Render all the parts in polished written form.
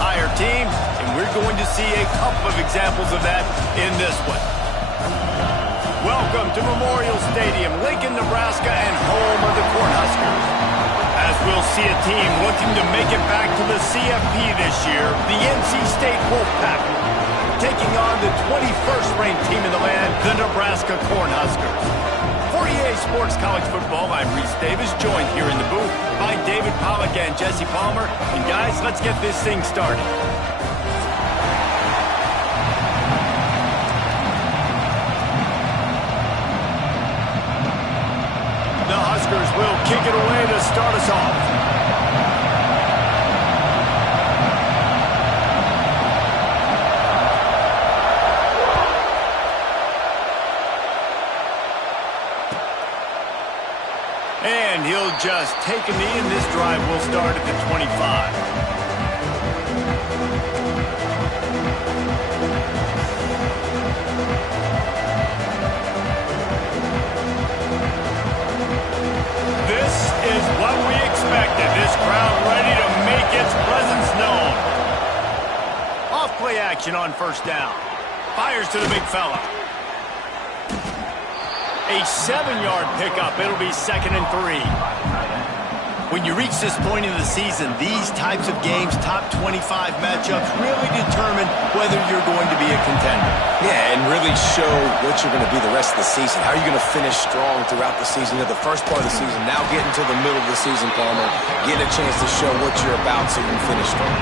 entire team, and we're going to see a couple of examples of that in this one. Welcome to Memorial Stadium, Lincoln, Nebraska, and home of the Cornhuskers. As we'll see a team looking to make it back to the CFP this year, the NC State Wolfpack, taking on the 21st ranked team in the land, the Nebraska Cornhuskers. For EA Sports College Football, I'm Reese Davis, joined here in the booth by David Pollack and Jesse Palmer. And guys, let's get this thing started. The Huskers will kick it away to start us off. And he'll just take a knee, and this drive will start at the 25. This is what we expected. This crowd ready to make its presence known. Off play action on first down. Fires to the big fella. A 7-yard pickup. It'll be 2nd and 3. When you reach this point in the season, these types of games, top 25 matchups, really determine whether you're going to be a contender. Yeah, and really show what you're going to be the rest of the season. How are you going to finish strong throughout the season, the first part of the season, now getting to the middle of the season, Palmer, getting a chance to show what you're about so you can finish strong.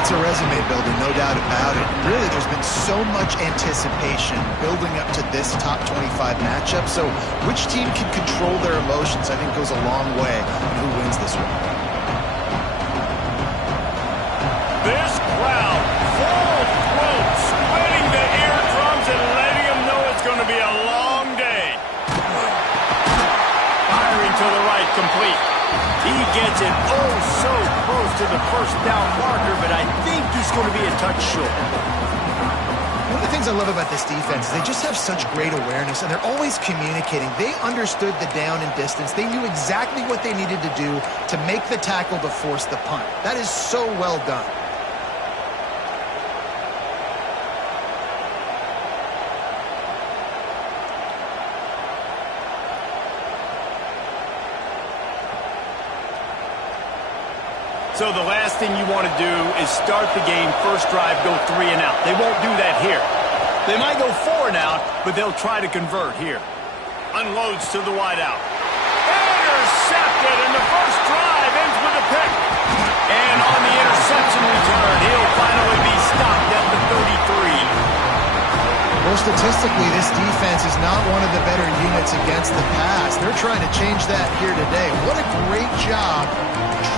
It's a resume builder, no doubt about it. Really, there's been so much anticipation building up to this top 25 matchup. So which team can control their emotions, I think, goes a long way in who wins this one. This crowd, full throat, splitting the eardrums and letting them know it's going to be a long day. Firing to the right, complete. He gets it oh so close to the first down marker, but I think he's going to be a touch short. One of the things I love about this defense is they just have such great awareness, and they're always communicating. They understood the down and distance. They knew exactly what they needed to do to make the tackle to force the punt. That is so well done. So the last thing you want to do is start the game, first drive, go 3 and out. They won't do that here. They might go 4 and out, but they'll try to convert here. Unloads to the wideout. Intercepted, and the first drive ends with a pick. And on the interception return, he'll finally be stopped at the 33. Well, statistically, this defense is not one of the better units against the pass. They're trying to change that here today. What a great job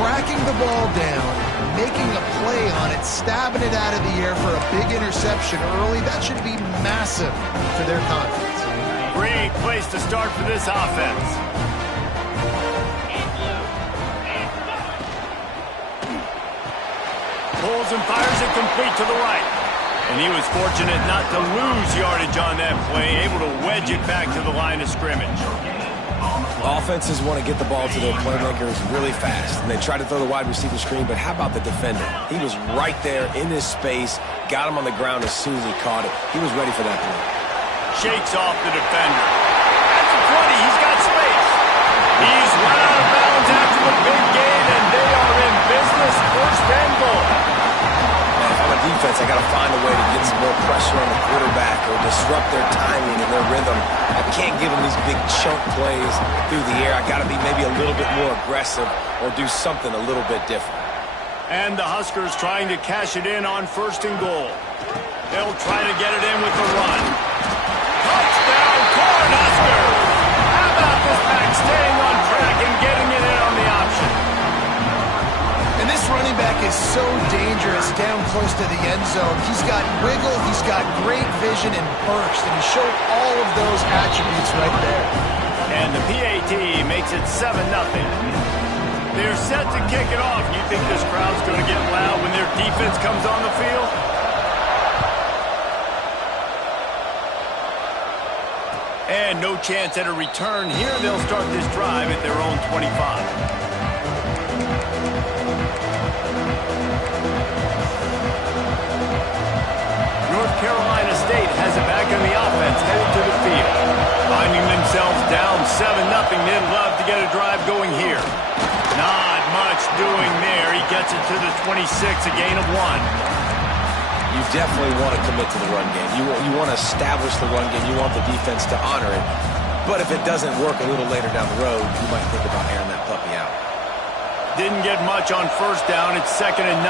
tracking the ball down, making a play on it, stabbing it out of the air for a big interception early. That should be massive for their confidence. Great place to start for this offense. Pulls and fires it complete to the right. And he was fortunate not to lose yardage on that play, able to wedge it back to the line of scrimmage. Offenses want to get the ball to their playmakers really fast, and they try to throw the wide receiver screen, but how about the defender? He was right there in his space, got him on the ground as soon as he caught it. He was ready for that play. Shakes off the defender. At the 20, he's got space. He's run out of bounds after the big gain, and they are in business, 1st and goal. Man, if I'm a defense, I got to find a way to get some more pressure on the quarterback or disrupt their timing and their rhythm. I can't give them these big chunk plays through the air. I got to be maybe a little bit more aggressive or do something a little bit different. And the Huskers trying to cash it in on 1st and goal. They'll try to get it in with the run. Touchdown, Cornhuskers! How about this back staying on track and getting it in on the option? And this running back is so dangerous down close to the end zone. He's got wiggle, he's got great vision and burst, and he showed all of those attributes right there. And the PAT makes it 7-0. They're set to kick it off. You think this crowd's going to get loud when their defense comes on the field? And no chance at a return here. They'll start this drive at their own 25. down 7-0. They'd love to get a drive going here. Not much doing there. He gets it to the 26, a gain of 1. You definitely want to commit to the run game. You want to establish the run game. You want the defense to honor it. But if it doesn't work a little later down the road, you might think about airing that puppy out. Didn't get much on first down. It's 2nd and 9.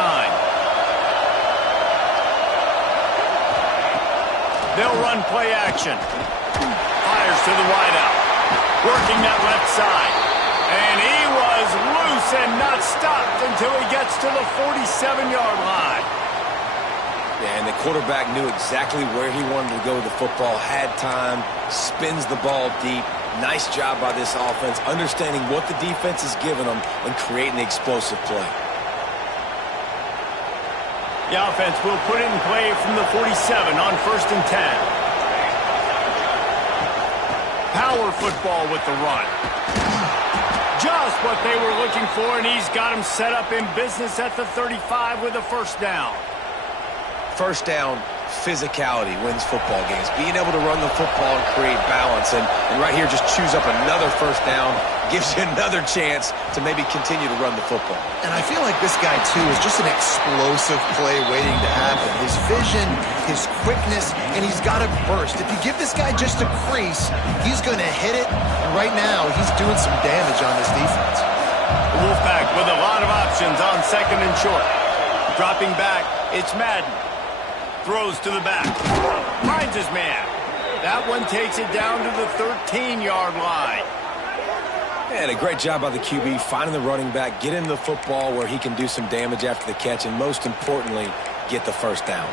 They'll run play action. Fires to the wideout. Working that left side. And he was loose and not stopped until he gets to the 47-yard line. Yeah, and the quarterback knew exactly where he wanted to go with the football, had time, spins the ball deep. Nice job by this offense, understanding what the defense is giving them and creating the explosive play. The offense will put it in play from the 47 on 1st and 10. Power football with the run. Just what they were looking for, and he's got him set up in business at the 35 with a first down. First down, physicality wins football games. Being able to run the football and create balance. And right here, just choose up another first down. Gives you another chance to maybe continue to run the football. And I feel like this guy, too, is just an explosive play waiting to happen. His vision, his quickness, and he's got a burst. If you give this guy just a crease, he's going to hit it. And right now, he's doing some damage on this defense. The Wolfpack with a lot of options on 2nd and short. Dropping back, it's Madden. Throws to the back. Finds his man. That one takes it down to the 13-yard line. And a great job by the QB, finding the running back, get him the football where he can do some damage after the catch, and most importantly, get the first down.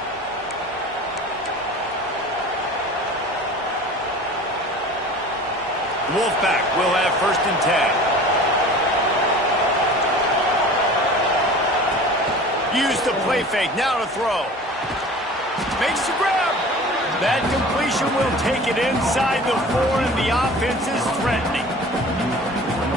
Wolfpack will have 1st and 10. Use the play fake, now to throw. Makes the grab. That completion will take it inside the 4, and the offense is threatening.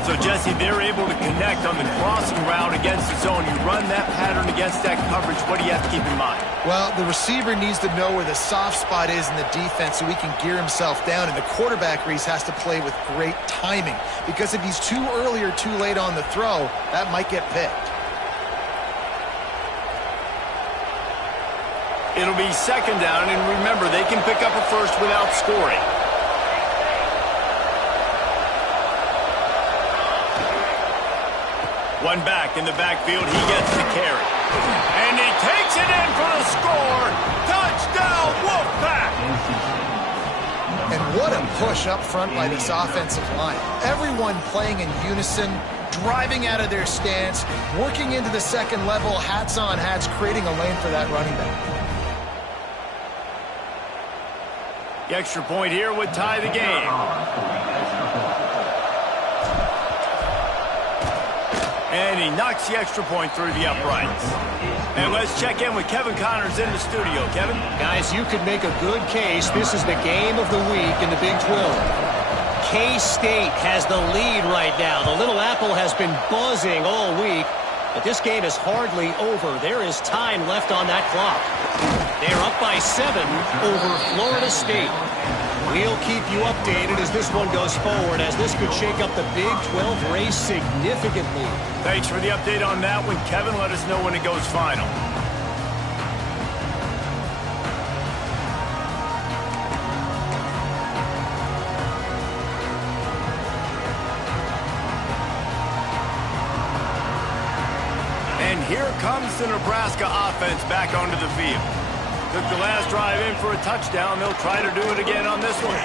So, Jesse, they're able to connect on the crossing route against the zone. You run that pattern against that coverage. What do you have to keep in mind? Well, the receiver needs to know where the soft spot is in the defense so he can gear himself down. And the quarterback, Reese, has to play with great timing. Because if he's too early or too late on the throw, that might get picked. It'll be 2nd down, and remember, they can pick up a first without scoring. One back in the backfield, he gets the carry. And he takes it in for the score. Touchdown, Wolfpack! And what a push up front by this offensive line. Everyone playing in unison, driving out of their stance, working into the second level, hats on hats, creating a lane for that running back. The extra point here would tie the game. And he knocks the extra point through the uprights. And let's check in with Kevin Connors in the studio. Kevin? Guys, you could make a good case. This is the game of the week in the Big 12. K-State has the lead right now. The Little Apple has been buzzing all week, but this game is hardly over. There is time left on that clock. They're up by 7 over Florida State. We'll keep you updated as this one goes forward, as this could shake up the Big 12 race significantly. Thanks for the update on that one, Kevin. Let us know when it goes final. And here comes the Nebraska offense back onto the field. Took the last drive in for a touchdown. They'll try to do it again on this one.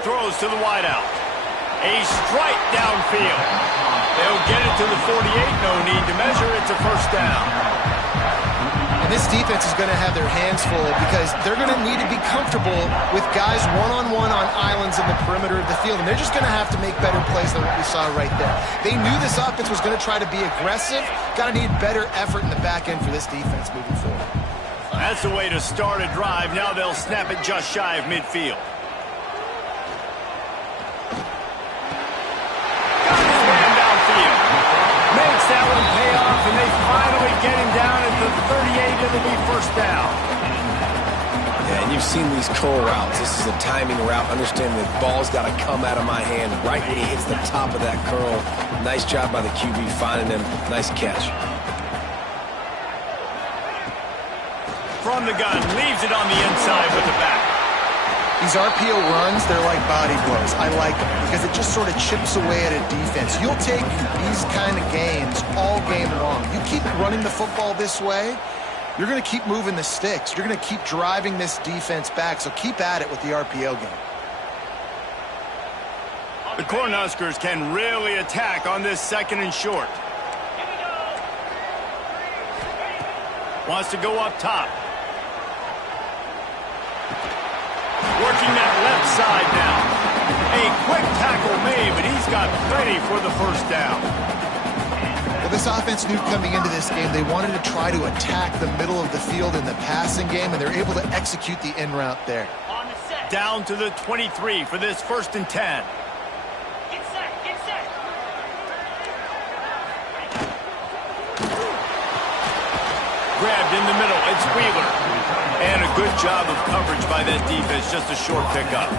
Throws to the wideout. A strike downfield. They'll get it to the 48. No need to measure. It's a first down. And this defense is going to have their hands full because they're going to need to be comfortable with guys one-on-one on islands in the perimeter of the field. And they're just going to have to make better plays than what we saw right there. They knew this offense was going to try to be aggressive. Got to need better effort in the back end for this defense moving forward. That's the way to start a drive. Now they'll snap it just shy of midfield. Got his man downfield. Makes that one pay off, and they finally get him down at the 38. It'll be first down. Yeah, and you've seen these curl routes. This is a timing route. Understanding the ball's got to come out of my hand right when he hits the top of that curl. Nice job by the QB finding him. Nice catch. From the gun, leaves it on the inside with the back. These RPO runs, they're like body blows. I like them because it just sort of chips away at a defense. You'll take these kind of games all game long. You keep running the football this way, you're going to keep moving the sticks. You're going to keep driving this defense back, so keep at it with the RPO game. The Cornhuskers can really attack on this 2nd and short. Wants to go up top. Working that left side now. A quick tackle made, but he's got plenty for the first down. Well, this offense knew coming into this game they wanted to try to attack the middle of the field in the passing game, and they're able to execute the in route there. Down to the 23 for this 1st and 10. Get set, get set. Grabbed in the middle. It's Wheeler. And a good job of coverage by that defense. Just a short pickup.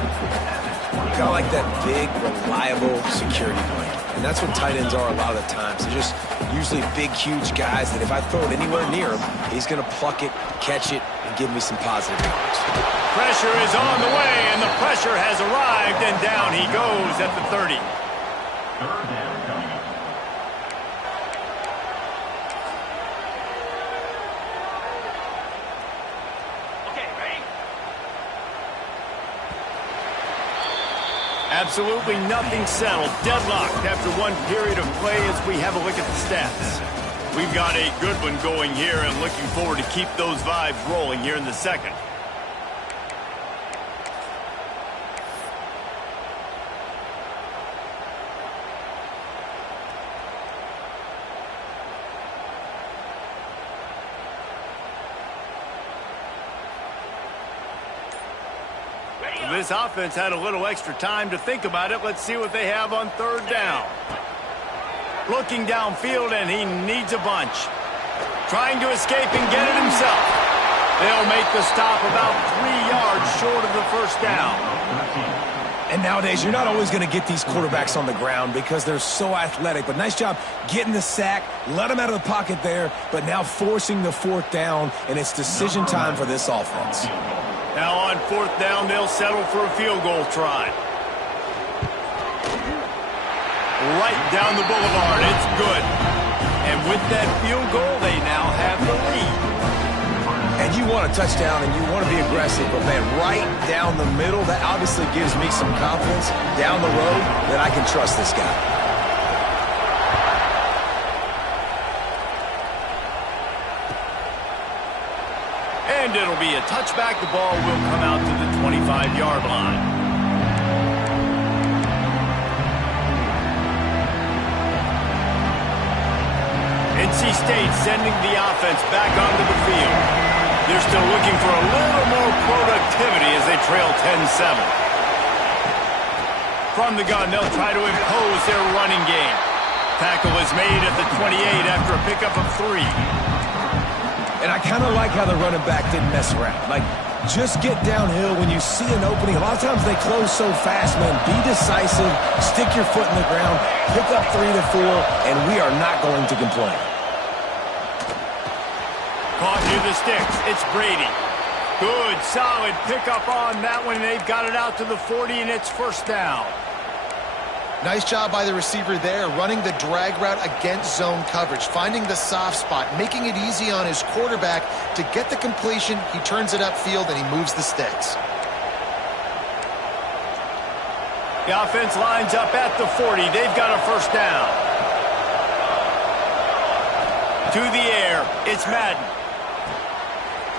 Kind of like that big, reliable security blanket. And that's what tight ends are a lot of the times. They're just usually big, huge guys that if I throw it anywhere near him, he's going to pluck it, catch it, and give me some positive yards. Pressure is on the way, and the pressure has arrived, and down he goes at the 30. Absolutely nothing settled. Deadlocked after one period of play as we have a look at the stats. We've got a good one going here and looking forward to keep those vibes rolling here in the 2nd. This offense had a little extra time to think about it. Let's see what they have on 3rd down. Looking downfield, and he needs a bunch. Trying to escape and get it himself. They'll make the stop about 3 yards short of the 1st down. And nowadays, you're not always going to get these quarterbacks on the ground because they're so athletic. But nice job getting the sack, let them out of the pocket there, but now forcing the 4th down, and it's decision time for this offense. Now on 4th down, they'll settle for a field goal try. Right down the boulevard, it's good. And with that field goal, they now have the lead. And you want a touchdown and you want to be aggressive, but man, right down the middle, that obviously gives me some confidence down the road that I can trust this guy. And it'll be a touchback. The ball will come out to the 25-yard line. NC State sending the offense back onto the field. They're still looking for a little more productivity as they trail 10-7. From the gun, they'll try to impose their running game. Tackle is made at the 28 after a pickup of 3. And I kind of like how the running back didn't mess around. Like, just get downhill when you see an opening. A lot of times they close so fast, man. Be decisive, stick your foot in the ground, pick up 3 to 4, and we are not going to complain. Caught near the sticks. It's Brady. Good, solid pickup on that one. They've got it out to the 40, and it's 1st down. Nice job by the receiver there, running the drag route against zone coverage, finding the soft spot, making it easy on his quarterback to get the completion. He turns it upfield, and he moves the sticks. The offense lines up at the 40. They've got a 1st down. To the air, it's Madden.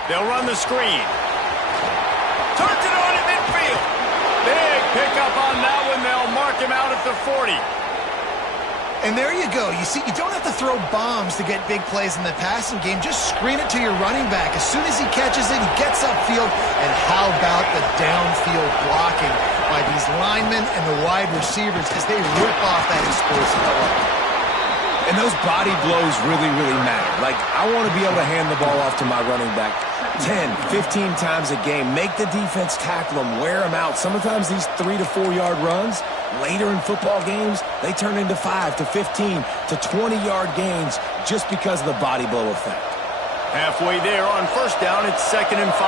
They'll run the screen. Turns it on at midfield. Big pickup on that one. They'll mark him out at the 40. And there you go. You see, you don't have to throw bombs to get big plays in the passing game. Just screen it to your running back. As soon as he catches it, he gets upfield. And how about the downfield blocking by these linemen and the wide receivers as they rip off that explosive play? And those body blows really, really matter. Like, I want to be able to hand the ball off to my running back 10, 15 times a game. Make the defense tackle them, wear them out. Sometimes these 3 to 4 yard runs, later in football games, they turn into 5 to 15 to 20 yard gains just because of the body blow effect. Halfway there on first down, it's 2nd and 5.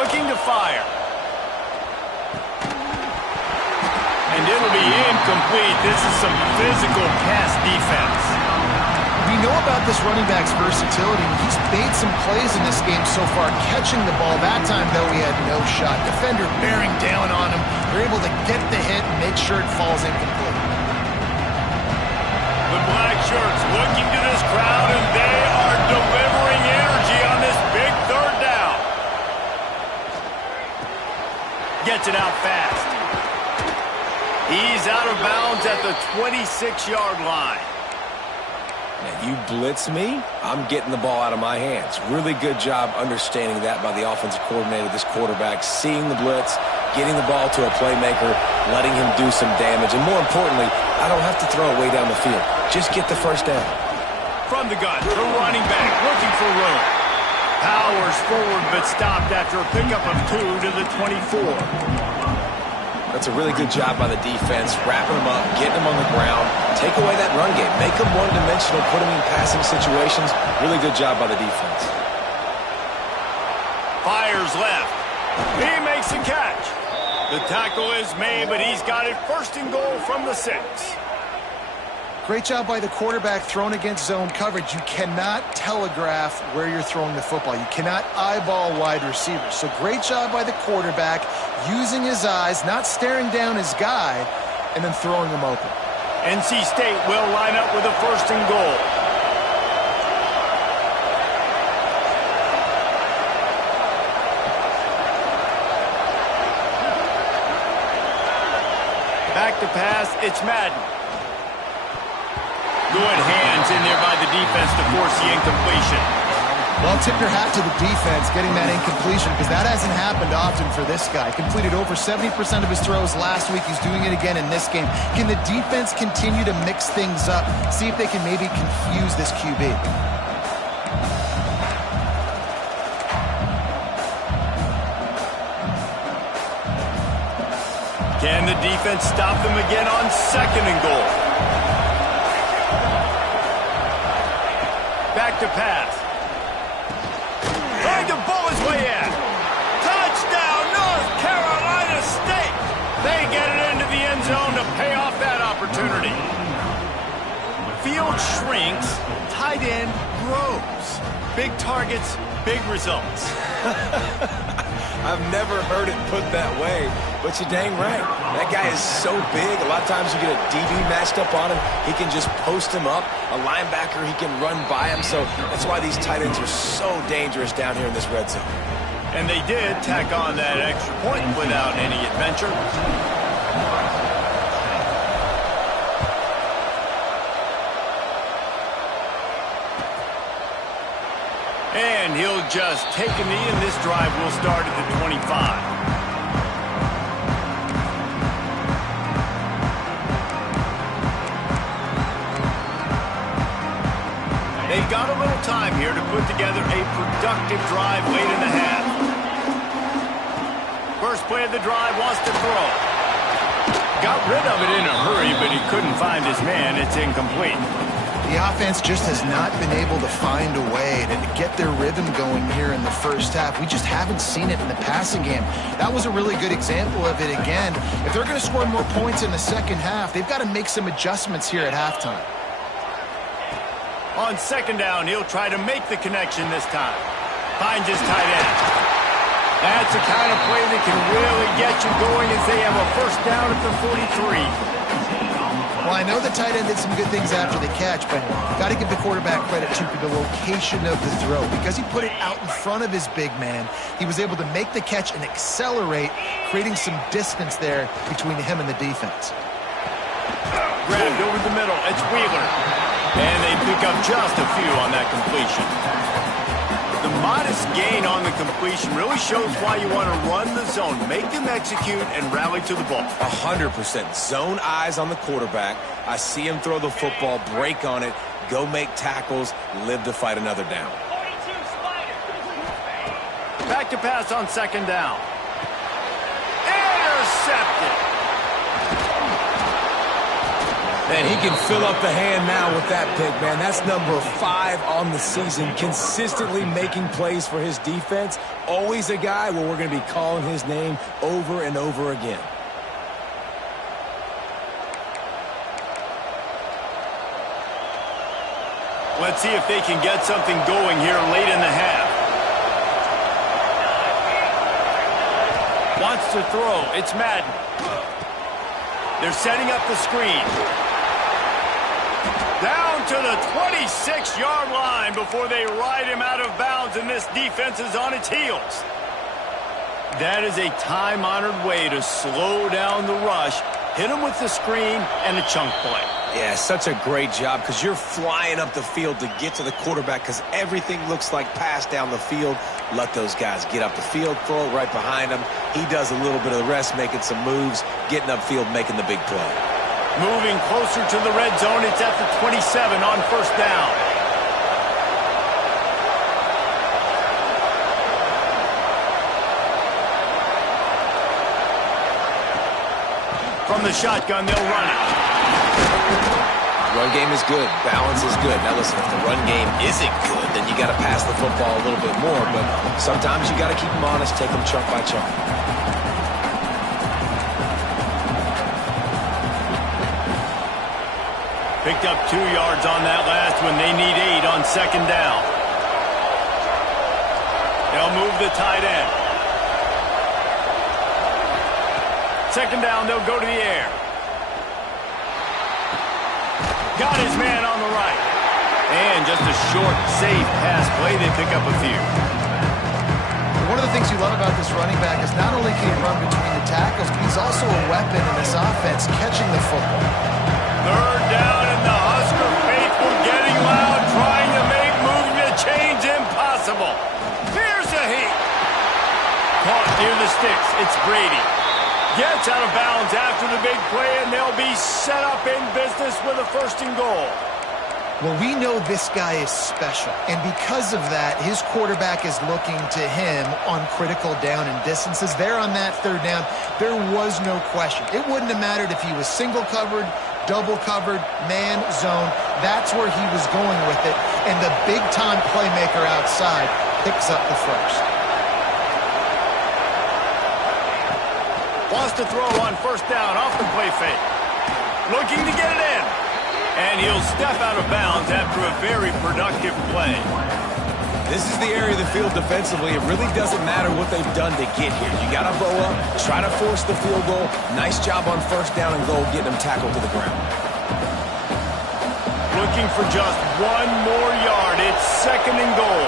Looking to fire. And it'll be incomplete. This is some physical pass defense. We know about this running back's versatility. He's made some plays in this game so far, catching the ball. That time, though, he had no shot. Defender bearing down on him. They're able to get the hit and make sure it falls incomplete. The black shirts looking to this crowd, and they are delivering energy on this big 3rd down. Gets it out fast. He's out of bounds at the 26-yard line. Now, you blitz me, I'm getting the ball out of my hands. Really good job understanding that by the offensive coordinator, this quarterback, seeing the blitz, getting the ball to a playmaker, letting him do some damage. And more importantly, I don't have to throw it way down the field. Just get the first down. From the gun, the running back looking for room. Powers forward but stopped after a pickup of 2 to the 24. That's a really good job by the defense, wrapping them up, getting them on the ground, take away that run game, make them one-dimensional, put them in passing situations. Really good job by the defense. Fires left. He makes the catch. The tackle is made, but he's got it 1st and goal from the 6. Great job by the quarterback thrown against zone coverage. You cannot telegraph where you're throwing the football. You cannot eyeball wide receivers. So great job by the quarterback using his eyes, not staring down his guy, and then throwing him open. NC State will line up with a 1st and goal. Back to pass, it's Madden. Good hands in there by the defense to force the incompletion. Well, tip your hat to the defense getting that incompletion because that hasn't happened often for this guy. Completed over 70% of his throws last week. He's doing it again in this game. Can the defense continue to mix things up? See if they can maybe confuse this QB. Can the defense stop them again on 2nd and goal? Back to pass. Trying to bowl his way in. Touchdown, North Carolina State. They get it into the end zone to pay off that opportunity. Field shrinks, tight end grows. Big targets, big results. I've never heard it put that way, but you're dang right. That guy is so big. A lot of times you get a DB matched up on him. He can just post him up. A linebacker, he can run by him. So that's why these tight ends are so dangerous down here in this red zone. And they did tack on that extra point without any adventure. And he'll just take a knee, and this drive will start at the 25. They've got a little time here to put together a productive drive late in the half. First play of the drive, wants to throw. Got rid of it in a hurry, but he couldn't find his man. It's incomplete. The offense just has not been able to find a way to get their rhythm going here in the first half. We just haven't seen it in the passing game. That was a really good example of it again. If they're going to score more points in the second half, they've got to make some adjustments here at halftime. On 2nd down, he'll try to make the connection this time. Finds his tight end. That's the kind of play that can really get you going as they have a 1st down at the 43. Well, I know the tight end did some good things after the catch, but got to give the quarterback credit, too, for the location of the throw. Because he put it out in front of his big man, he was able to make the catch and accelerate, creating some distance there between him and the defense. Grabbed over the middle. It's Wheeler. And they pick up just a few on that completion. The modest gain on the completion really shows why you want to run the zone, make them execute, and rally to the ball. 100%. Zone eyes on the quarterback. I see him throw the football, break on it, go make tackles, live to fight another down. 42 Spider. Back to pass on second down. Intercepted. And he can fill up the hand now with that pick, man. That's number 5 on the season, consistently making plays for his defense. Always a guy where we're going to be calling his name over and over again. Let's see if they can get something going here late in the half. Wants to throw. It's Madden. They're setting up the screen. Down to the 26-yard line before they ride him out of bounds, and this defense is on its heels. That is a time-honored way to slow down the rush, hit him with the screen, and a chunk play. Yeah, such a great job because you're flying up the field to get to the quarterback because everything looks like pass down the field. Let those guys get up the field, throw it right behind him. He does a little bit of the rest, making some moves, getting upfield, making the big play. Moving closer to the red zone, it's at the 27 on first down. From the shotgun, they'll run it. Run game is good. Balance is good. Now listen, if the run game isn't good, then you got to pass the football a little bit more. But sometimes you got to keep them honest, take them chunk by chunk. Picked up 2 yards on that last one. They need 8 on second down. They'll move the tight end. Second down, they'll go to the air. Got his man on the right. And just a short, safe pass play. They pick up a few. One of the things you love about this running back is not only can he run between the tackles, but he's also a weapon in this offense, catching the football. Third down, and the Husker faithful getting loud, trying to make moving the chains impossible. Here's a heat. Caught near the sticks. It's Brady. Gets out of bounds after the big play, and they'll be set up in business with a first and goal. Well, we know this guy is special, and because of that, his quarterback is looking to him on critical down and distances. There on that third down, there was no question. It wouldn't have mattered if he was single covered, double covered, man, zone. That's where he was going with it, and the big-time playmaker outside picks up the first. Wants to throw on first down off the play fake. Looking to get it in. And he'll step out of bounds after a very productive play. This is the area of the field defensively. It really doesn't matter what they've done to get here. You got to bow up, try to force the field goal. Nice job on first down and goal, getting them tackled to the ground. Looking for just 1 more yard. It's second and goal.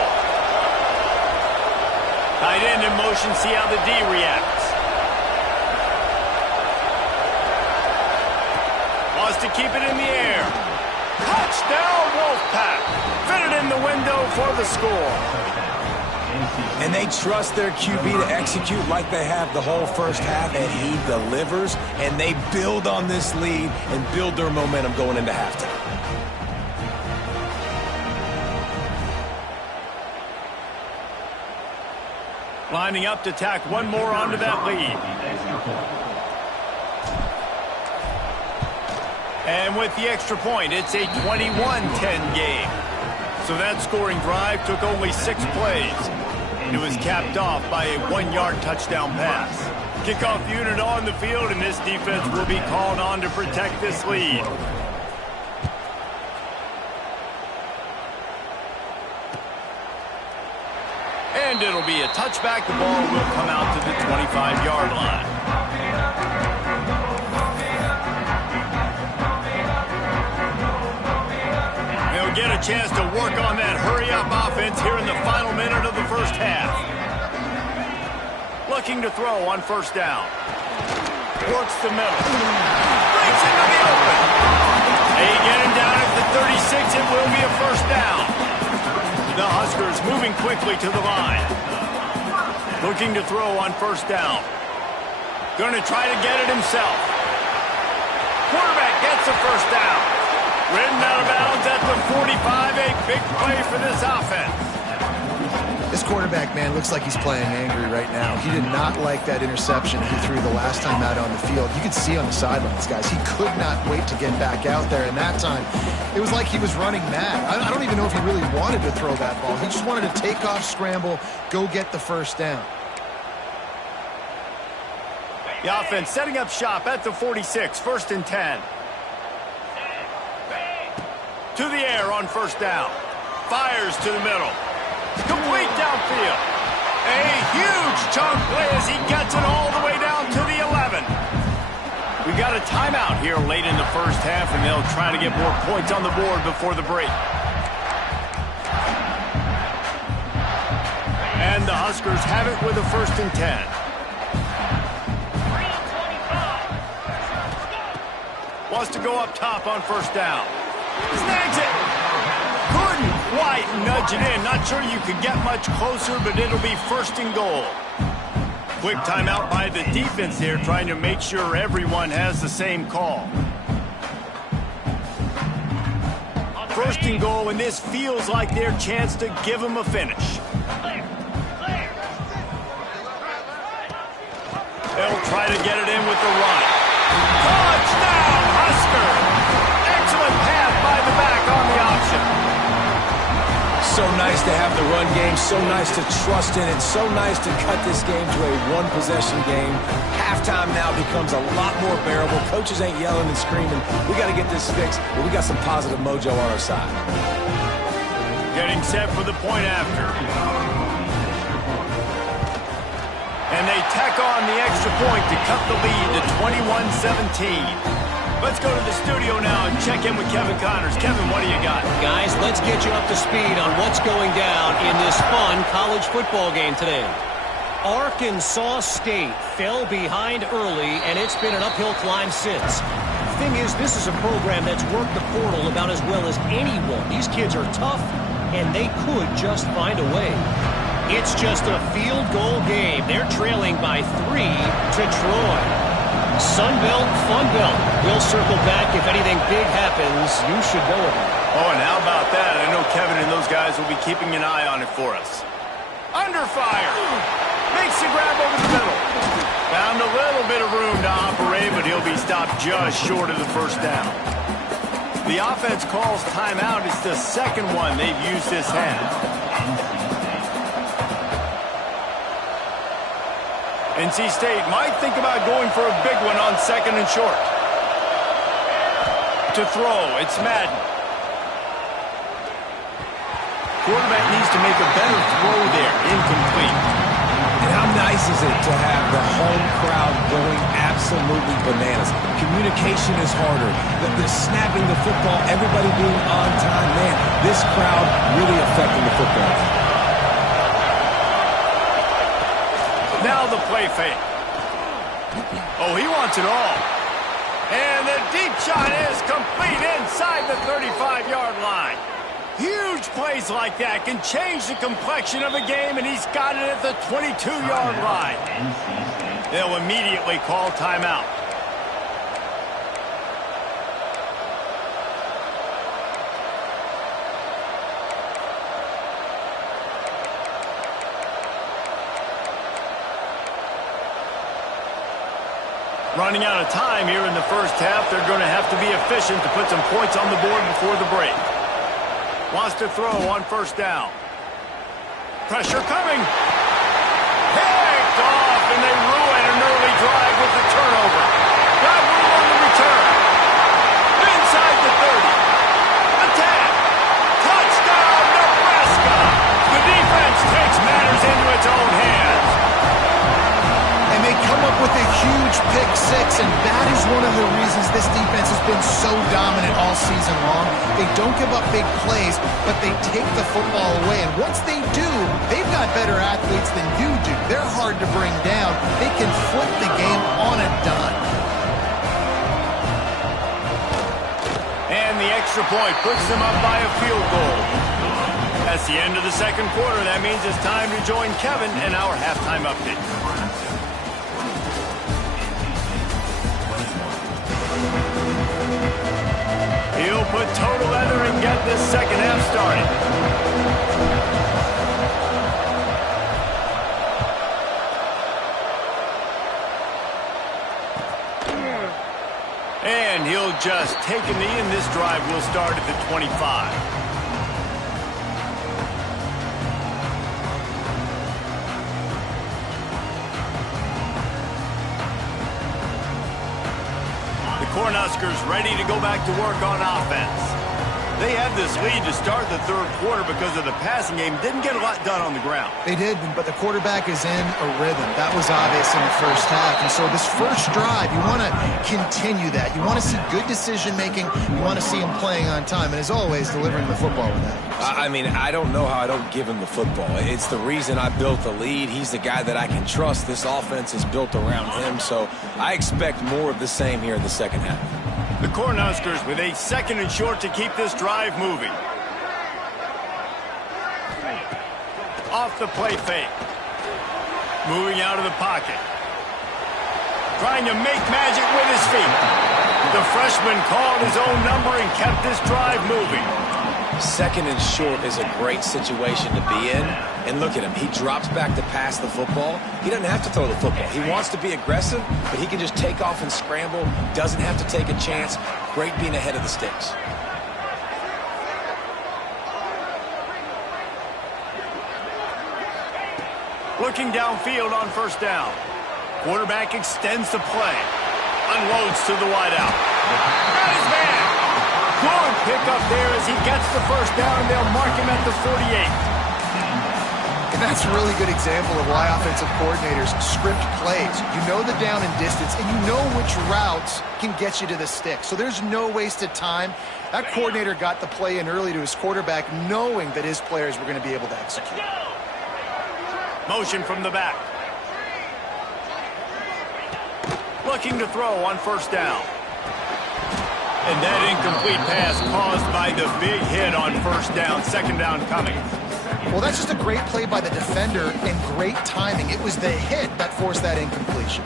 Tight end in motion, see how the D reacts. Wants to keep it in the air. Touchdown, Wolfpack. Fitted in the window for the score. And they trust their QB to execute like they have the whole first half, and he delivers, and they build on this lead and build their momentum going into halftime. Lining up to tack 1 more onto that lead. And with the extra point, it's a 21-10 game. So that scoring drive took only 6 plays. It was capped off by a 1-yard touchdown pass. Kickoff unit on the field, and this defense will be called on to protect this lead. And it'll be a touchback. The ball will come out to the 25-yard line. They'll get a chance to work on that hurry-up offense here in the final minute of the first half. Looking to throw on first down. Works the middle. Breaks into the open. They get him down at the 36. It will be a first down. The Huskers moving quickly to the line. Looking to throw on first down. Going to try to get it himself. Quarterback gets the first down. Ridden out of bounds at the 45. A big play for this offense. This quarterback, man, looks like he's playing angry right now. He did not like that interception he threw the last time out on the field. You could see on the sidelines, guys, he could not wait to get back out there. And that time, it was like he was running mad. I don't even know if he really wanted to throw that ball. He just wanted to take off, scramble, go get the first down. The offense setting up shop at the 46, 1st and 10. To the air on first down. Fires to the middle. Complete downfield. A huge chunk play as he gets it all the way down to the 11. We got a timeout here late in the first half, and they'll try to get more points on the board before the break. And the Huskers have it with a 1st and 10. Wants to go up top on first down. Snags it. Couldn't quite nudge it in. Not sure you could get much closer, but it'll be 1st and goal. Quick timeout by the defense here, trying to make sure everyone has the same call. 1st and goal, and this feels like their chance to give them a finish. They'll try to get it in with the run. Touchdown, Husker! Excellent pass by the back on the option. So nice to have the run game, so nice to trust in it, so nice to cut this game to a one-possession game. Halftime now becomes a lot more bearable. Coaches ain't yelling and screaming. We got to get this fixed, but we got some positive mojo on our side. Getting set for the point after. And they tack on the extra point to cut the lead to 21-17. Let's go to the studio now and check in with Kevin Connors. Kevin, what do you got? Guys, let's get you up to speed on what's going down in this fun college football game today. Arkansas State fell behind early, and it's been an uphill climb since. Thing is, this is a program that's worked the portal about as well as anyone. These kids are tough, and they could just find a way. It's just a field goal game. They're trailing by 3 to Troy. Sunbelt, Funbelt. We'll circle back if anything big happens. You should know it. Oh, and how about that? I know Kevin and those guys will be keeping an eye on it for us. Under fire. Makes the grab over the middle. Found a little bit of room to operate, but he'll be stopped just short of the first down. The offense calls timeout. It's the second one they've used this half. NC State might think about going for a big one on 2nd and short. To throw, it's Madden. Quarterback needs to make a better throw there, incomplete. And how nice is it to have the home crowd going absolutely bananas? Communication is harder. The snapping the football, everybody being on time. Man, this crowd really affecting the football. Now the play fake. Oh, he wants it all. And the deep shot is complete inside the 35-yard line. Huge plays like that can change the complexion of a game, and he's got it at the 22-yard line. They'll immediately call timeout. Running out of time here in the first half. They're going to have to be efficient to put some points on the board before the break. Wants to throw on first down. Pressure coming. Picked off, and they ruin an early drive with the turnover. Got room on the return. Inside the 30. Attack. Touchdown, Nebraska. The defense takes matters into its own hands. And they come up with a huge pick six, and that is one of the reasons this defense has been so dominant all season long. They don't give up big plays, but they take the football away. And once they do, they've got better athletes than you do. They're hard to bring down. They can flip the game on a dime. And the extra point puts them up by a field goal. As the end of the second quarter. That means it's time to join Kevin in our halftime update. He'll put total leather and get this second half started. And he'll just take a knee, and this drive will start at the 25. Cornhuskers ready to go back to work on offense. They had this lead to start the third quarter because of the passing game. Didn't get a lot done on the ground. They did, but the quarterback is in a rhythm. That was obvious in the first half. And so this first drive, you want to continue that. You want to see good decision-making. You want to see him playing on time. And as always, delivering the football with that. I mean, I don't know how I don't give him the football. It's the reason I built the lead. He's the guy that I can trust. This offense is built around him. So I expect more of the same here in the second half. The Cornhuskers with a second and short to keep this drive moving. Off the play fake. Moving out of the pocket. Trying to make magic with his feet. The freshman called his own number and kept this drive moving. Second and short is a great situation to be in. And look at him. He drops back to pass the football. He doesn't have to throw the football. He wants to be aggressive, but he can just take off and scramble. Doesn't have to take a chance. Great being ahead of the sticks. Looking downfield on first down. Quarterback extends the play. Unloads to the wideout. Got his man. Good pickup there as he gets the first down. They'll mark him at the 48. And that's a really good example of why offensive coordinators script plays. You know the down and distance, and you know which routes can get you to the stick. So there's no wasted time. That coordinator got the play in early to his quarterback, knowing that his players were going to be able to execute. Motion from the back. Looking to throw on first down. And that incomplete pass caused by the big hit on first down. Second down coming. Well, that's just a great play by the defender and great timing. It was the hit that forced that incompletion.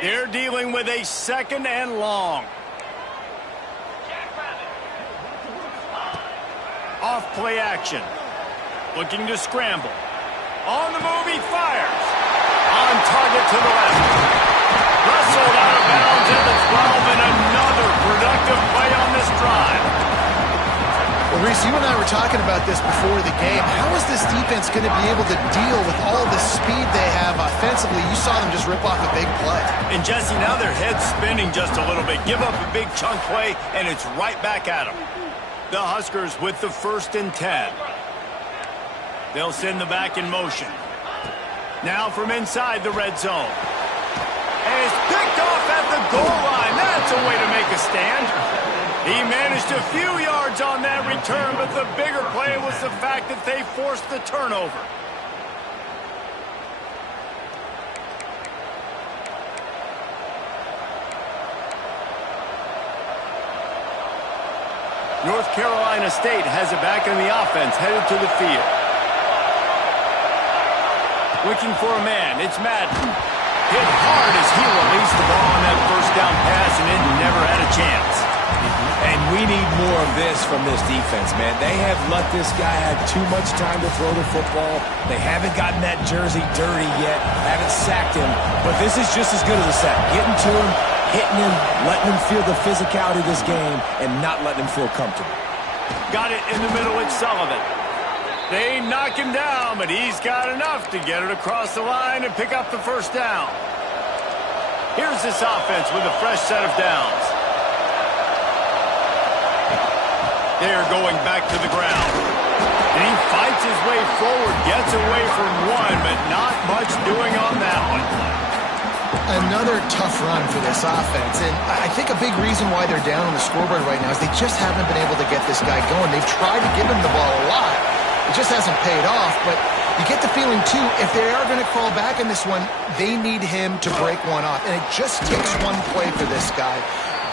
They're dealing with a second and long. Off play action. Looking to scramble. On the move, he fires. On target to the left. Wrestled out of bounds at the 12, and another productive play on this drive. Well, Reese, you and I were talking about this before the game. How is this defense going to be able to deal with all the speed they have offensively? You saw them just rip off a big play. And Jesse, now their head's spinning just a little bit. Give up a big chunk play, and it's right back at them. The Huskers with the 1st and 10. They'll send the back in motion. Now from inside the red zone. And it's picked off at the goal line. That's a way to make a stand. He managed a few yards on that return, but the bigger play was the fact that they forced the turnover. North Carolina State has it back in the offense, headed to the field. Looking for a man, it's Madden. Hit hard as he released the ball on that first down pass, and it never had a chance. And we need more of this from this defense, man. They have let this guy have too much time to throw the football. They haven't gotten that jersey dirty yet, haven't sacked him. But this is just as good as a sack. Getting to him, hitting him, letting him feel the physicality of this game, and not letting him feel comfortable. Got it in the middle, it's Sullivan. They knock him down, but he's got enough to get it across the line and pick up the first down. Here's this offense with a fresh set of downs. They're going back to the ground. And he fights his way forward, gets away from one, but not much doing on that one. Another tough run for this offense, and I think a big reason why they're down on the scoreboard right now is they just haven't been able to get this guy going. They've tried to give him the ball a lot. It just hasn't paid off, but You get the feeling, too, if they are going to crawl back in this one, they need him to break one off. And it just takes one play for this guy.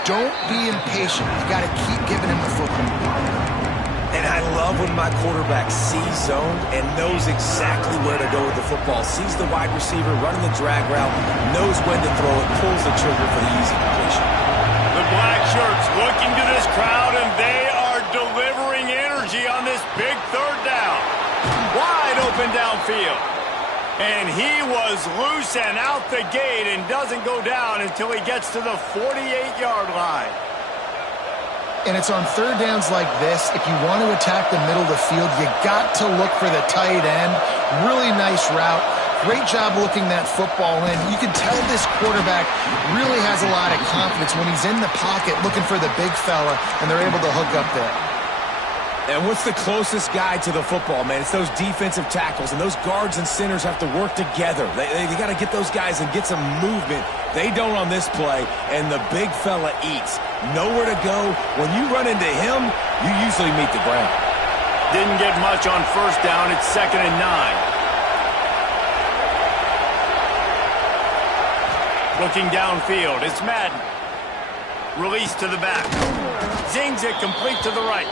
Don't be impatient. You got to keep giving him the football. And I love when my quarterback sees zone and knows exactly where to go with the football. Sees the wide receiver running the drag route, knows when to throw it, pulls the trigger for the easy completion. The black shirts looking to this crowd, and they are delivering energy on this big third down. Wide open downfield. And he was loose and out the gate and doesn't go down until he gets to the 48-yard line. And it's on third downs like this. If you want to attack the middle of the field, you got to look for the tight end. Really nice route. Great job looking that football in. You can tell this quarterback really has a lot of confidence when he's in the pocket looking for the big fella, and they're able to hook up there. And what's the closest guy to the football, man? It's those defensive tackles, and those guards and centers have to work together. They got to get those guys and get some movement. They don't on this play, and the big fella eats. Nowhere to go. When you run into him, you usually meet the ground. Didn't get much on first down. It's 2nd and 9. Looking downfield, it's Madden. Release to the back. Zings it complete to the right.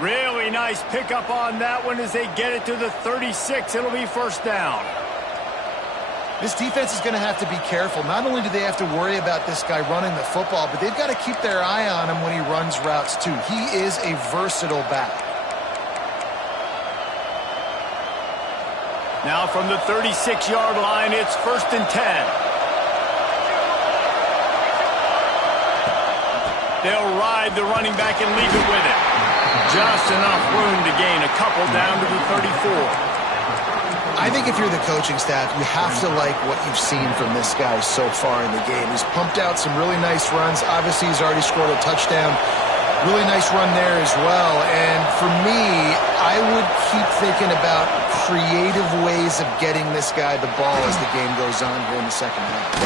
Really nice pickup on that one as they get it to the 36. It'll be first down. This defense is going to have to be careful. Not only do they have to worry about this guy running the football, but they've got to keep their eye on him when he runs routes too. He is a versatile back. Now from the 36-yard line, it's 1st and 10. They'll ride the running back and leave it with him. Just enough room to gain a couple down to the 34. I think if you're the coaching staff, you have to like what you've seen from this guy so far in the game. He's pumped out some really nice runs. Obviously, he's already scored a touchdown. Really nice run there as well. And for me, I would keep thinking about creative ways of getting this guy the ball as the game goes on here in the second half.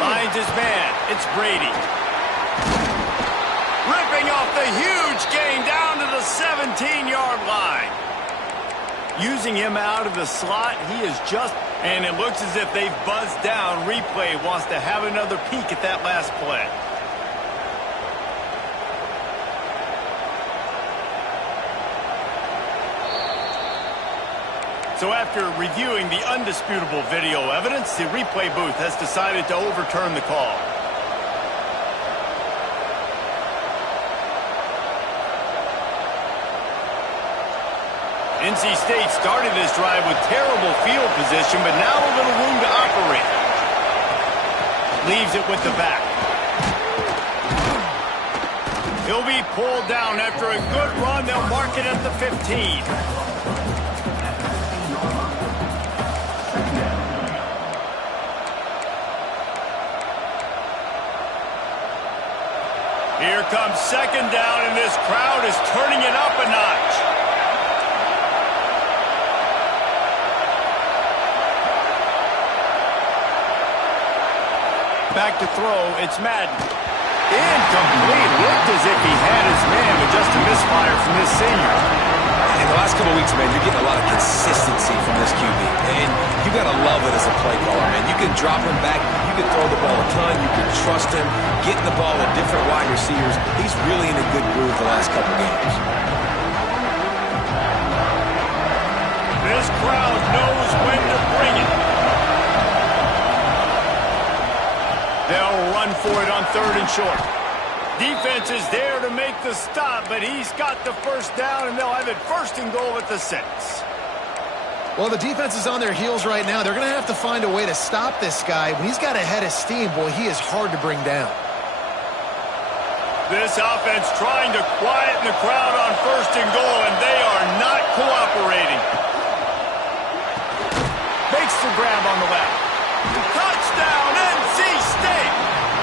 Finds his man. It's Brady. Ripping off the huge gain down to the 17-yard line. Using him out of the slot, he is just, and it looks as if they've buzzed down. Replay wants to have another peek at that last play. So after reviewing the undisputable video evidence, the replay booth has decided to overturn the call. NC State started this drive with terrible field position, but now a little room to operate. Leaves it with the back. He'll be pulled down after a good run. They'll mark it at the 15. Here comes 2nd down, and this crowd is turning it up a notch. Back to throw, it's Madden. Incomplete. Looked as if he had his man, but just a misfire from this senior. In the last couple of weeks, man, you're getting a lot of consistency from this QB. And you got to love it as a play caller, man. You can drop him back. You can throw the ball a ton. You can trust him. Getting the ball to different wide receivers. He's really in a good groove the last couple of games. This crowd knows when to bring it. They'll run for it on 3rd and short. Defense is there to make the stop, but he's got the first down, and they'll have it 1st and goal at the 6. Well, the defense is on their heels right now. They're going to have to find a way to stop this guy. When he's got a head of steam, boy, he is hard to bring down. This offense trying to quieten the crowd on 1st and goal, and they are not cooperating. Makes the grab on the left. Touchdown, NC State!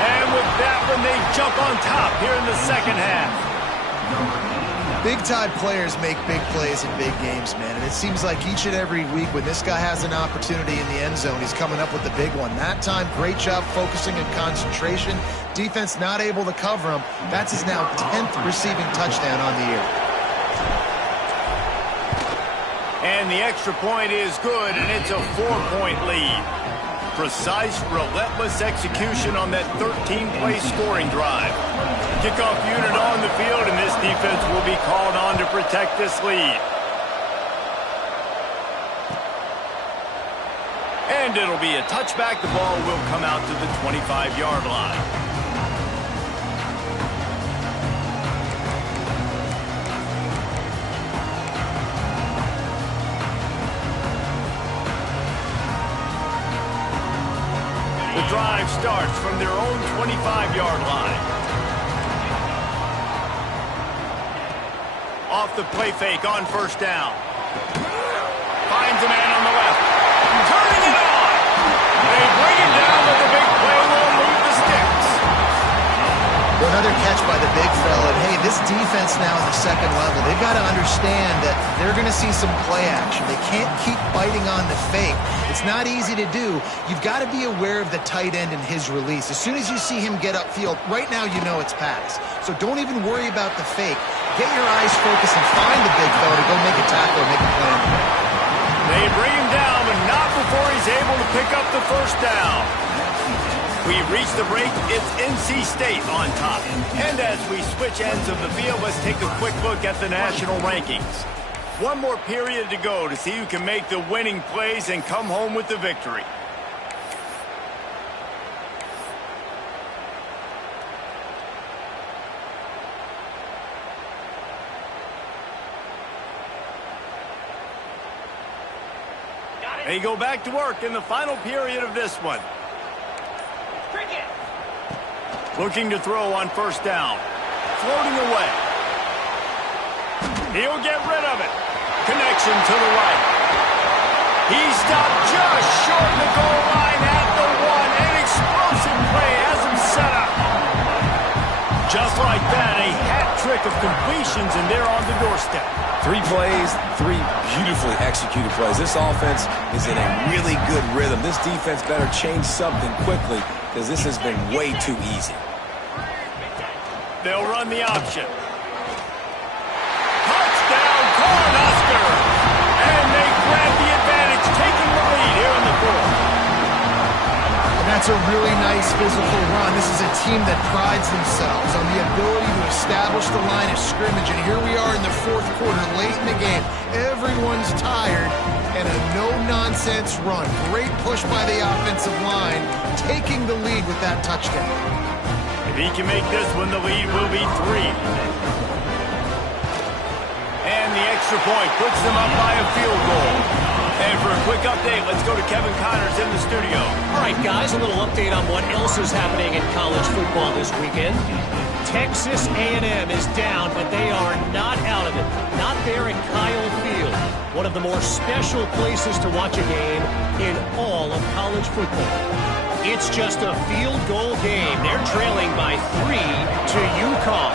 And with that one, they jump on top here in the second half. Big-time players make big plays in big games, man. And it seems like each and every week when this guy has an opportunity in the end zone, he's coming up with the big one. That time, great job focusing and concentration. Defense not able to cover him. That's his now 10th receiving touchdown on the year. And the extra point is good, and it's a 4-point lead. Precise, relentless execution on that 13-play scoring drive. Kickoff unit on the field, and this defense will be called on to protect this lead. And it'll be a touchback. The ball will come out to the 25-yard line. The drive starts from their own 25-yard line. Off the play fake on first down. Finds a man on the left. Turning it on. They bring him down, but the big play will move the sticks. Another catch by the big fella. And hey, this defense now at the second level, they've got to understand that they're going to see some play action. They can't keep biting on the fake. It's not easy to do. You've got to be aware of the tight end and his release. As soon as you see him get upfield, right now you know it's pass. So don't even worry about the fake. Get your eyes focused and find the big fella to go make a tackle or make a play. They bring him down, but not before he's able to pick up the first down. We've reached the break. It's NC State on top. And as we switch ends of the field, let's take a quick look at the national rankings. One more period to go to see who can make the winning plays and come home with the victory. They go back to work in the final period of this one. Looking to throw on first down. Floating away. He'll get rid of it. Connection to the right. He stopped just short of the goal line at the one. An explosive play has him set up. Just like that, a hat trick of completions, and they're on the doorstep. 3 plays, 3 beautifully executed plays. This offense is in a really good rhythm. This defense better change something quickly because this has been way too easy. They'll run the option. Touchdown, Cornhuskers! And they grab the advantage, taking the lead here in the fourth. And that's a really nice physical run. This is a team that prides themselves on the ability to establish the line of scrimmage. And here we are in the fourth quarter, late in the game. Everyone's tired, and a no-nonsense run. Great push by the offensive line, taking the lead with that touchdown. If he can make this one, the lead will be 3. And the extra point puts them up by a field goal. And for a quick update, let's go to Kevin Connors in the studio. All right, guys, a little update on what else is happening in college football this weekend. Texas A&M is down, but they are not out of it. Not there at Kyle Field, one of the more special places to watch a game in all of college football. It's just a field goal game. They're trailing by 3 to UConn.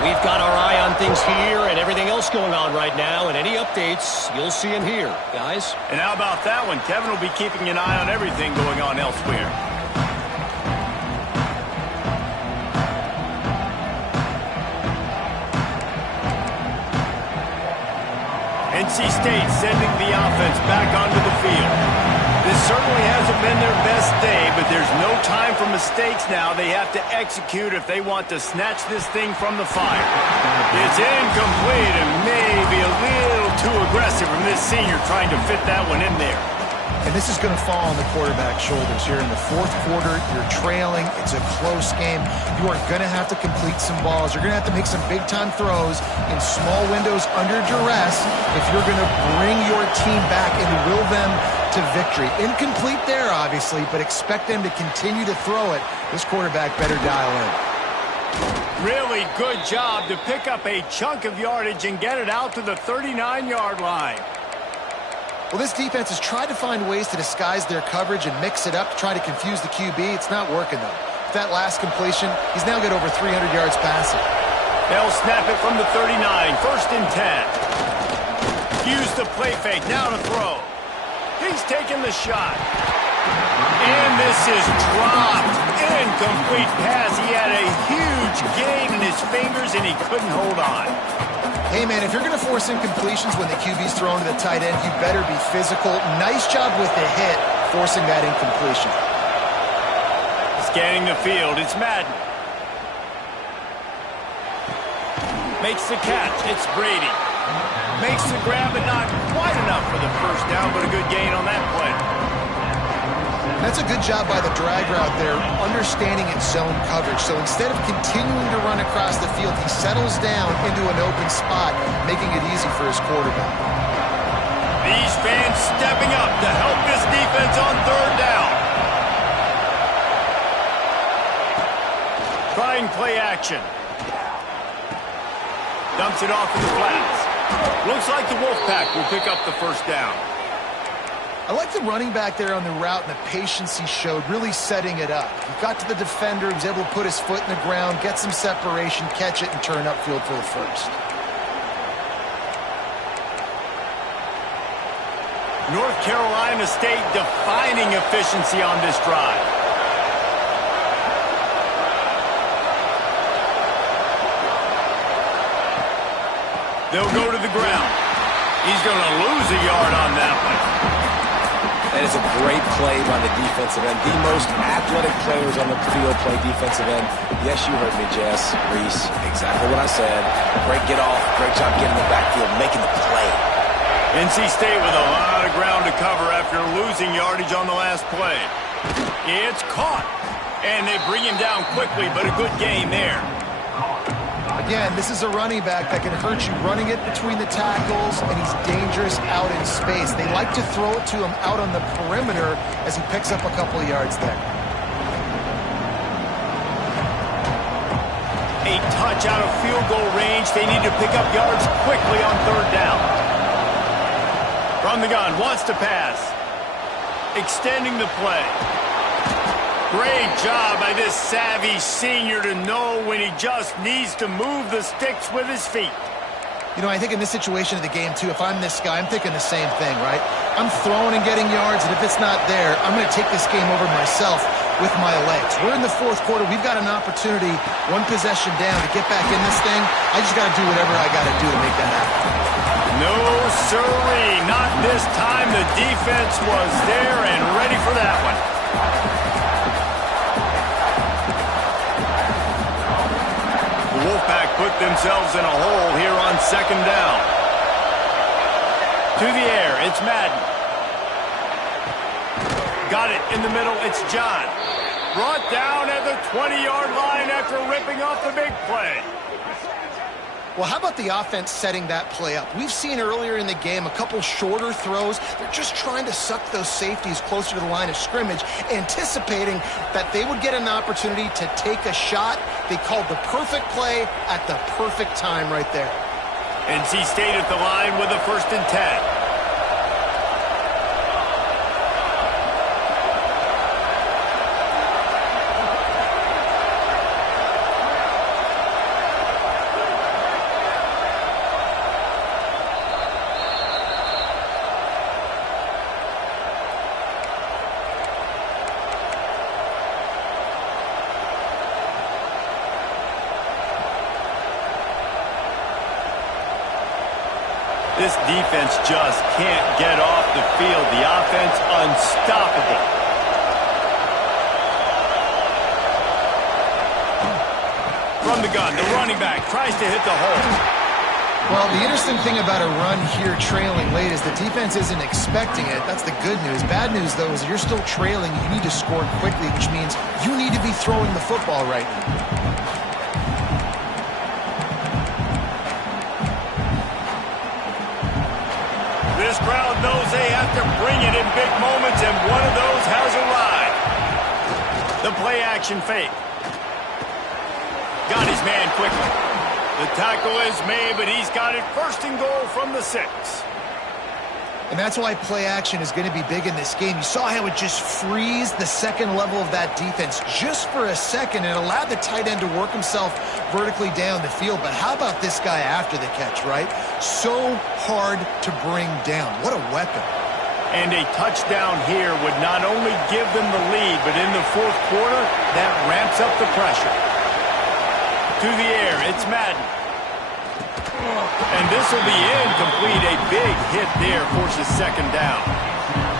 We've got our eye on things here and everything else going on right now, and any updates, you'll see them here, guys. And how about that one? Kevin will be keeping an eye on everything going on elsewhere. NC State sending the offense back onto the field. This certainly hasn't been their best day, but there's no time for mistakes now. They have to execute if they want to snatch this thing from the fire. It's incomplete and maybe a little too aggressive from this senior trying to fit that one in there. And this is going to fall on the quarterback's shoulders here in the fourth quarter. You're trailing. It's a close game. You are going to have to complete some balls. You're going to have to make some big-time throws in small windows under duress if you're going to bring your team back and will them to victory. Incomplete there, obviously, but expect them to continue to throw it. This quarterback better dial in. Really good job to pick up a chunk of yardage and get it out to the 39-yard line. Well, this defense has tried to find ways to disguise their coverage and mix it up to try to confuse the QB. It's not working, though. With that last completion, he's now got over 300 yards passing. They'll snap it from the 39, 1st and 10. Use the play fake, now to throw. He's taking the shot. And this is dropped. Incomplete pass. He had a huge gain in his fingers, and he couldn't hold on. Hey, man, if you're going to force incompletions when the QB's thrown to the tight end, you better be physical. Nice job with the hit, forcing that incompletion. Scanning the field, it's Madden. Makes the catch, it's Brady. Makes the grab, and not quite enough for the first down, but a good gain on that play. That's a good job by the drag route there, understanding its zone coverage. So instead of continuing to run across the field, he settles down into an open spot, making it easy for his quarterback. These fans stepping up to help this defense on third down. Trying play action. Dumps it off in the flats. Looks like the Wolfpack will pick up the first down. I like the running back there on the route and the patience he showed, really setting it up. He got to the defender, he was able to put his foot in the ground, get some separation, catch it, and turn upfield for the first. North Carolina State defining efficiency on this drive. They'll go to the ground. He's going to lose a yard on that one. That is a great play by the defensive end. The most athletic players on the field play defensive end. Yes, you heard me, Jess, Reese. Exactly what I said. Great get off. Great job getting the backfield, making the play. NC State with a lot of ground to cover after losing yardage on the last play. It's caught. And they bring him down quickly, but a good gain there. Again, this is a running back that can hurt you running it between the tackles, and he's dangerous out in space. They like to throw it to him out on the perimeter as he picks up a couple of yards there. A touch out of field goal range. They need to pick up yards quickly on third down. From the gun, wants to pass. Extending the play. Great job by this savvy senior to know when he just needs to move the sticks with his feet. You know, I think in this situation of the game, too, if I'm this guy, I'm thinking the same thing, right? I'm throwing and getting yards, and if it's not there, I'm going to take this game over myself with my legs. We're in the fourth quarter. We've got an opportunity, one possession down, to get back in this thing. I just got to do whatever I got to do to make that happen. No, sirree. Not this time. The defense was there and ready for that one. The Wolfpack put themselves in a hole here on second down. To the air, it's Madden. Got it in the middle, it's John. Brought down at the 20-yard line after ripping off the big play. Well, how about the offense setting that play up? We've seen earlier in the game a couple shorter throws. They're just trying to suck those safeties closer to the line of scrimmage, anticipating that they would get an opportunity to take a shot. They called the perfect play at the perfect time right there. NC State at the line with a 1st and 10. This defense just can't get off the field. The offense unstoppable. From the gun, the running back tries to hit the hole. Well, the interesting thing about a run here trailing late is the defense isn't expecting it. That's the good news. Bad news, though, is you're still trailing. You need to score quickly, which means you need to be throwing the football right now. This crowd knows they have to bring it in big moments, and one of those has arrived. The play-action fake. Got his man quickly. The tackle is made, but he's got it 1st and goal from the 6. And that's why play action is going to be big in this game. You saw how it just frees the second level of that defense just for a second. It allowed the tight end to work himself vertically down the field. But how about this guy after the catch, right? So hard to bring down. What a weapon. And a touchdown here would not only give them the lead, but in the fourth quarter, that ramps up the pressure. To the air, it's Madden. And this will be incomplete. A big hit there forces second down.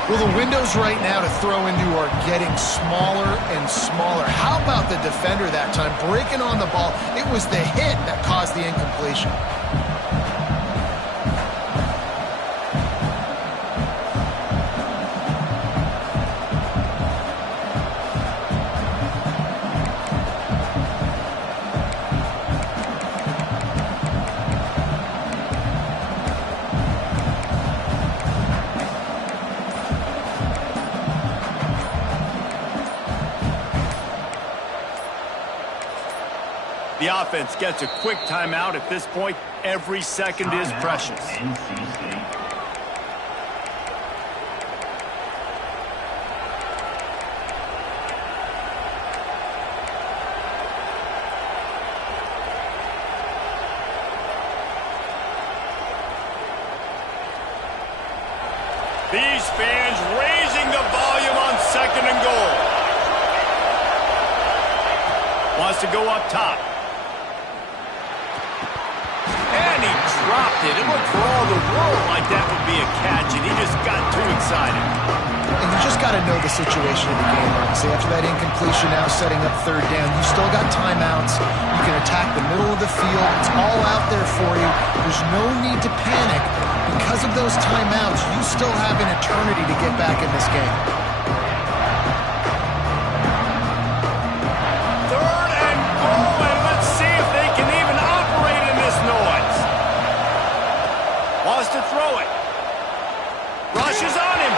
Well, the windows right now to throw into are getting smaller and smaller. How about the defender that time breaking on the ball? It was the hit that caused the incompletion. The offense gets a quick timeout. At this point, every second is precious. These fans raising the volume on second and goal. Wants to go up top. And he dropped it. It looked for all the world like that would be a catch, and he just got too excited. And you just got to know the situation of the game, honestly. After that incompletion, now setting up third down, you still got timeouts. You can attack the middle of the field. It's all out there for you. There's no need to panic. Because of those timeouts, you still have an eternity to get back in this game. Third and goal, and let's see if they can even operate in this noise. Wants to throw it. Rushes on him.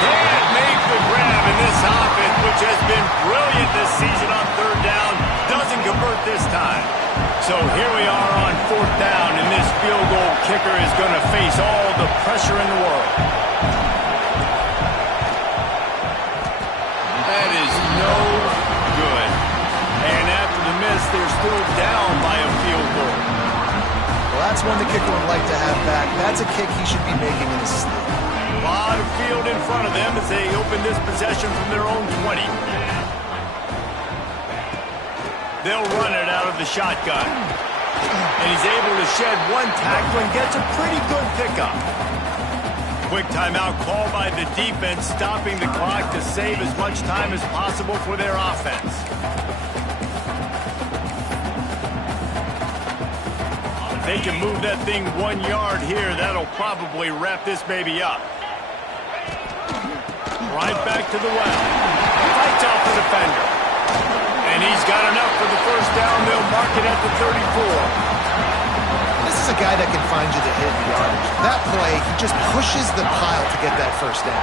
Can't make the grab in this offense, which has been brilliant this season on third down. Doesn't convert this time. So here we are on fourth down, and this field goal kicker is going to face all the pressure in the world. That is no good. And after the miss, they're still down by a field goal. Well, that's one the kicker would like to have back. That's a kick he should be making in his sleep. A lot of field in front of them as they open this possession from their own 20. They'll run it out of the shotgun. And he's able to shed one tackle and gets a pretty good pickup. Quick timeout called by the defense, stopping the clock to save as much time as possible for their offense. If they can move that thing 1 yard here, that'll probably wrap this baby up. Right back to the well. Fights off the defender. And he's got enough for the first down. They'll mark it at the 34. This is a guy that can find you the hidden yardage. That play, he just pushes the pile to get that first down.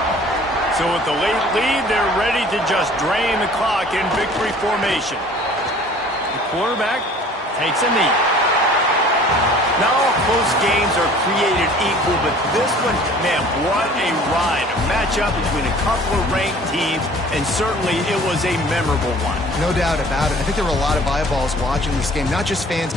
So with the late lead, they're ready to just drain the clock in victory formation. The quarterback takes a knee. Not all close games are created equal, but this one, man, what a ride. A matchup between a couple of ranked teams, and certainly it was a memorable one. No doubt about it. I think there were a lot of eyeballs watching this game, not just fans.